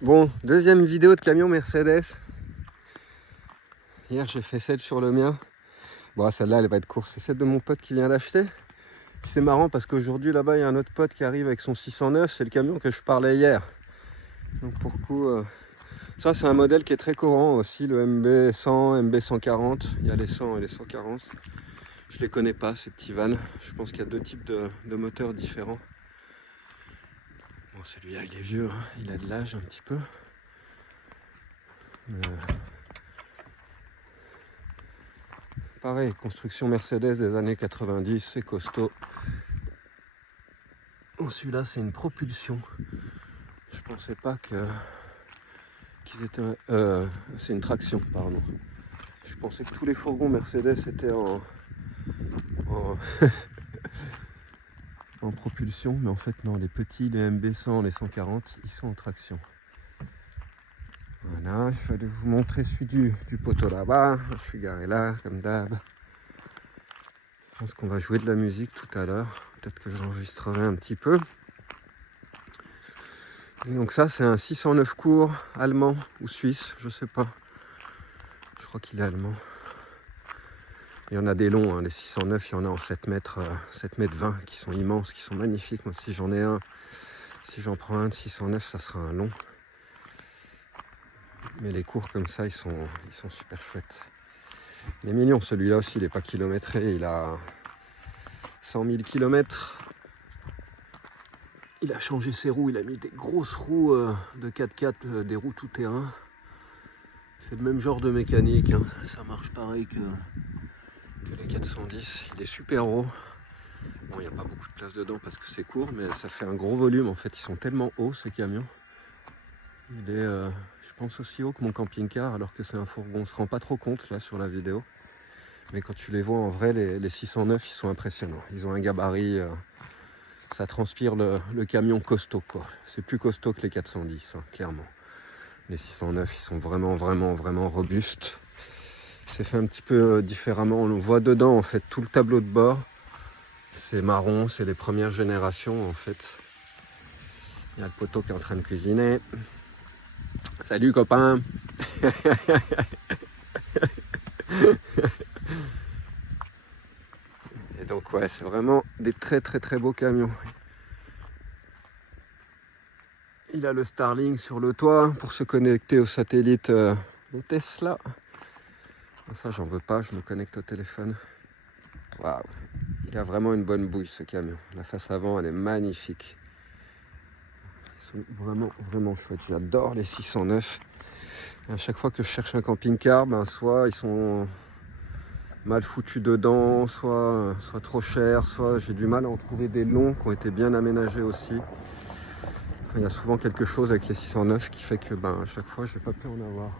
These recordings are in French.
Bon, deuxième vidéo de camion Mercedes. Hier j'ai fait celle sur le mien. Bon, celle-là elle va être courte, c'est celle de mon pote qui vient d'acheter. C'est marrant parce qu'aujourd'hui là-bas il y a un autre pote qui arrive avec son 609, c'est le camion que je parlais hier. Donc pour le coup, ça c'est un modèle qui est très courant aussi, le MB100, MB140. Il y a les 100 et les 140. Je les connais pas ces petits vannes. Je pense qu'il y a deux types de moteurs différents. Bon, celui-là il est vieux, hein. Il a de l'âge un petit peu. Pareil, construction Mercedes des années 90, c'est costaud. Bon, celui-là c'est une propulsion. Je pensais pas qu'ils étaient... c'est une traction, pardon. Je pensais que tous les fourgons Mercedes étaient en en propulsion, mais en fait non, les petits, les MB100, les 140, ils sont en traction. Voilà, je vais vous montrer celui du poteau là-bas. Je suis garé là, comme d'hab. Je pense qu'on va jouer de la musique tout à l'heure. Peut-être que j'enregistrerai un petit peu. Et donc ça, c'est un 609 court allemand ou suisse, je sais pas. Je crois qu'il est allemand. Il y en a des longs, hein, les 609, il y en a en 7 mètres 20 qui sont immenses, qui sont magnifiques. Moi, si j'en ai un, si j'en prends un de 609, ça sera un long. Mais les courts comme ça, ils sont super chouettes. Il est mignon, celui-là aussi, il n'est pas kilométré, il a 100 000 km. Il a changé ses roues, il a mis des grosses roues de 4x4, des roues tout-terrain. C'est le même genre de mécanique, hein. Ça marche pareil que les 410. Il est super haut. Bon, il n'y a pas beaucoup de place dedans parce que c'est court, mais ça fait un gros volume. En fait, ils sont tellement hauts, ces camions. Il est, je pense, aussi haut que mon camping-car, alors que c'est un fourgon. On ne se rend pas trop compte, là, sur la vidéo. Mais quand tu les vois en vrai, les 609, ils sont impressionnants. Ils ont un gabarit... ça transpire le camion costaud, quoi. C'est plus costaud que les 410, hein, clairement. Les 609, ils sont vraiment robustes. C'est fait un petit peu différemment. On voit dedans, en fait, tout le tableau de bord. C'est marron, c'est les premières générations, en fait. Il y a le poteau qui est en train de cuisiner. Salut, copain. Et donc, ouais, c'est vraiment des très beaux camions. Il a le Starlink sur le toit pour se connecter au satellite de Tesla. Ça, j'en veux pas, je me connecte au téléphone. Waouh, il a vraiment une bonne bouille ce camion. La face avant, elle est magnifique. Ils sont vraiment chouettes. J'adore les 609. Et à chaque fois que je cherche un camping-car, ben, soit ils sont mal foutus dedans, soit trop chers, soit j'ai du mal à en trouver des longs qui ont été bien aménagés aussi. Enfin, il y a souvent quelque chose avec les 609 qui fait que ben, à chaque fois, je n'ai pas pu en avoir.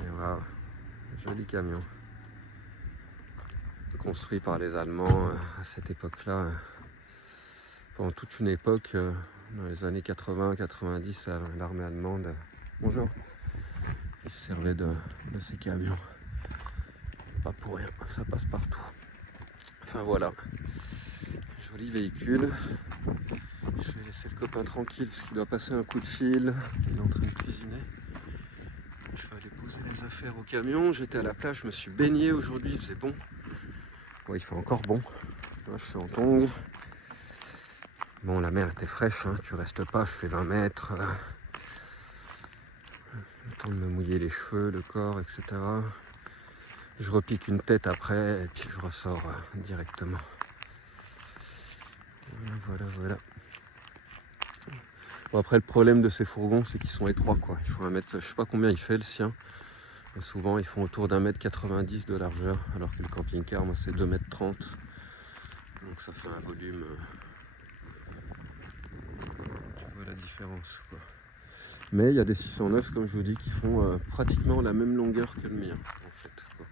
Et voilà, joli camion. Construit par les Allemands à cette époque-là. Pendant toute une époque, dans les années 80-90, l'armée allemande, bonjour, ils se servaient de ces camions. Pas pour rien, ça passe partout. Enfin voilà, joli véhicule. Je vais laisser le copain tranquille parce qu'il doit passer un coup de fil. Il est en train de cuisiner. Je vais aller poser les affaires au camion. J'étais à la plage, je me suis baigné aujourd'hui, il faisait bon. Ouais, il fait encore bon. Là, je suis en tongs. Bon, la mer était fraîche, hein. Tu restes pas, je fais 20 mètres. Le temps de me mouiller les cheveux, le corps, etc. Je repique une tête après et puis je ressors directement. Voilà. Bon, après, le problème de ces fourgons, c'est qu'ils sont étroits, quoi. Il faut 1 mètre, je sais pas combien il fait le sien. Mais souvent, ils font autour d'1,90 m de largeur, alors que le camping-car, moi, c'est 2,30 m. Donc ça fait un volume... tu vois la différence, quoi. Mais il y a des 609, comme je vous dis, qui font pratiquement la même longueur que le mien, en fait, quoi.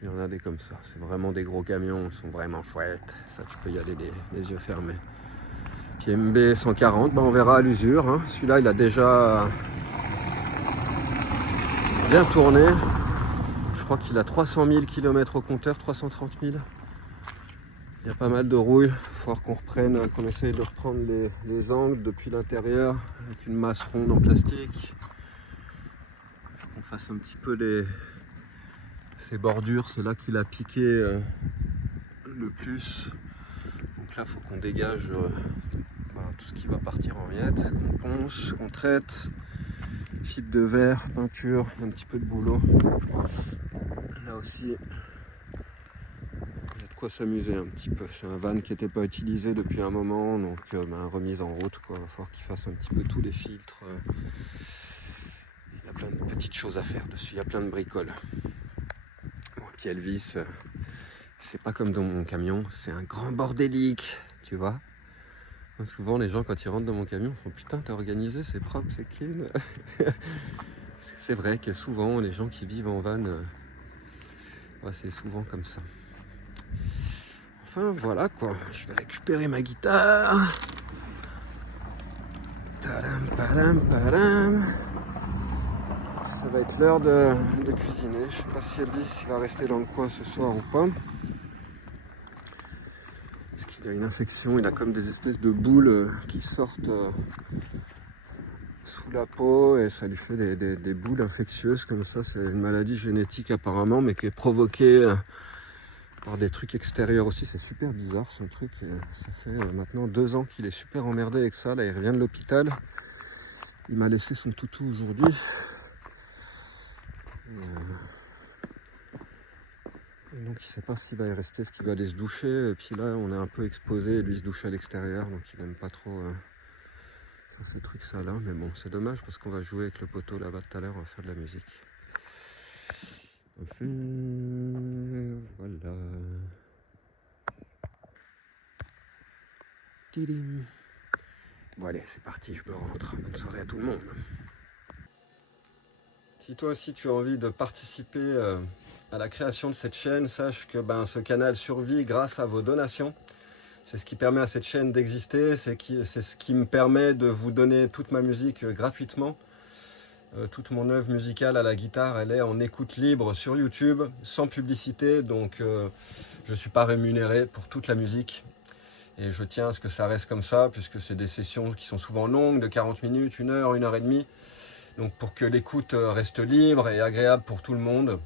Il y en a des comme ça. C'est vraiment des gros camions, ils sont vraiment chouettes. Ça, tu peux y aller les yeux fermés. Puis MB 140, ben on verra à l'usure, hein. Celui-là, il a déjà bien tourné. Je crois qu'il a 300 000 km au compteur, 330 000. Il y a pas mal de rouille, il va falloir qu'on essaye de reprendre les angles depuis l'intérieur avec une masse ronde en plastique. Qu'on fasse un petit peu ces bordures, c'est là qu'il a piqué le plus. Donc là il faut qu'on dégage voilà, tout ce qui va partir en miettes, qu'on ponce, qu'on traite. Fibre de verre, peinture, il y a un petit peu de boulot. Là aussi, il y a de quoi s'amuser un petit peu. C'est un van qui n'était pas utilisé depuis un moment, donc remise en route, quoi. Il va falloir qu'il fasse un petit peu tous les filtres. Il y a plein de petites choses à faire dessus, il y a plein de bricoles. Bon, puis Elvis, c'est pas comme dans mon camion, c'est un grand bordélique, tu vois. Souvent les gens quand ils rentrent dans mon camion font putain t'as organisé, c'est propre, c'est clean. C'est vrai que souvent les gens qui vivent en van, ouais, c'est souvent comme ça. Enfin voilà quoi, je vais récupérer ma guitare. Tadam, padam, padam. Ça va être l'heure de cuisiner. Je sais pas si Elvis va rester dans le coin ce soir ou pas. Parce qu'il a une infection, il a comme des espèces de boules qui sortent sous la peau et ça lui fait des boules infectieuses comme ça. C'est une maladie génétique apparemment, mais qui est provoquée par des trucs extérieurs aussi. C'est super bizarre son truc. Et ça fait maintenant 2 ans qu'il est super emmerdé avec ça. Là, il revient de l'hôpital. Il m'a laissé son toutou aujourd'hui. Et donc il sait pas s'il va y rester, ce qu'il va aller se doucher. Et puis là, on est un peu exposé. Lui, il se douche à l'extérieur, donc il aime pas trop faire ces trucs ça là. Mais bon, c'est dommage parce qu'on va jouer avec le poteau là-bas tout à l'heure. On va faire de la musique. Enfin, voilà. Tidim. Bon allez, c'est parti, je me rentre. Bonne soirée à tout le monde. Si toi aussi tu as envie de participer à la création de cette chaîne, sache que ce canal survit grâce à vos donations. C'est ce qui permet à cette chaîne d'exister, c'est ce qui me permet de vous donner toute ma musique gratuitement. Toute mon œuvre musicale à la guitare, elle est en écoute libre sur YouTube, sans publicité, donc je ne suis pas rémunéré pour toute la musique. Et je tiens à ce que ça reste comme ça, puisque c'est des sessions qui sont souvent longues, de 40 minutes, 1 heure, 1 heure et demie. Donc pour que l'écoute reste libre et agréable pour tout le monde,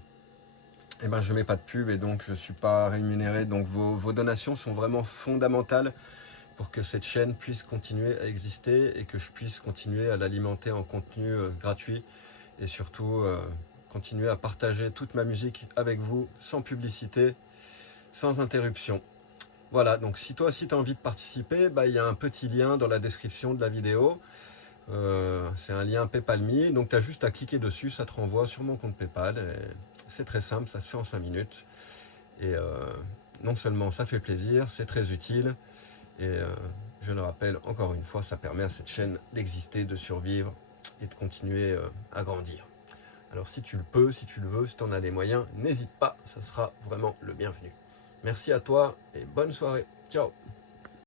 je ne mets pas de pub et donc je ne suis pas rémunéré. Donc vos donations sont vraiment fondamentales pour que cette chaîne puisse continuer à exister et que je puisse continuer à l'alimenter en contenu gratuit et surtout continuer à partager toute ma musique avec vous sans publicité, sans interruption. Voilà, donc si toi aussi tu as envie de participer, il y a un petit lien dans la description de la vidéo. C'est un lien PayPal.me, donc tu as juste à cliquer dessus, ça te renvoie sur mon compte PayPal. C'est très simple, ça se fait en 5 minutes. Et non seulement ça fait plaisir, c'est très utile. Et je le rappelle encore une fois, ça permet à cette chaîne d'exister, de survivre et de continuer à grandir. Alors si tu le peux, si tu le veux, si tu en as les moyens, n'hésite pas, ça sera vraiment le bienvenu. Merci à toi et bonne soirée. Ciao.